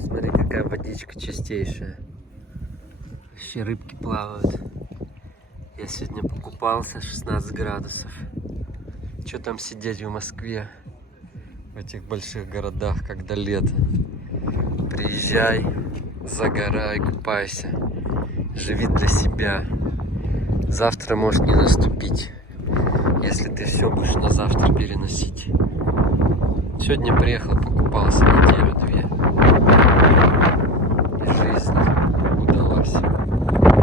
Смотри, какая водичка чистейшая. Вообще рыбки плавают. Я сегодня покупался, 16 градусов. Что там сидеть в Москве, в этих больших городах, когда лето? Приезжай, загорай, купайся, живи для себя. Завтра может не наступить, если ты все будешь на завтра переносить. Сегодня приехал, покупался неделю-две. И жизнь удалась.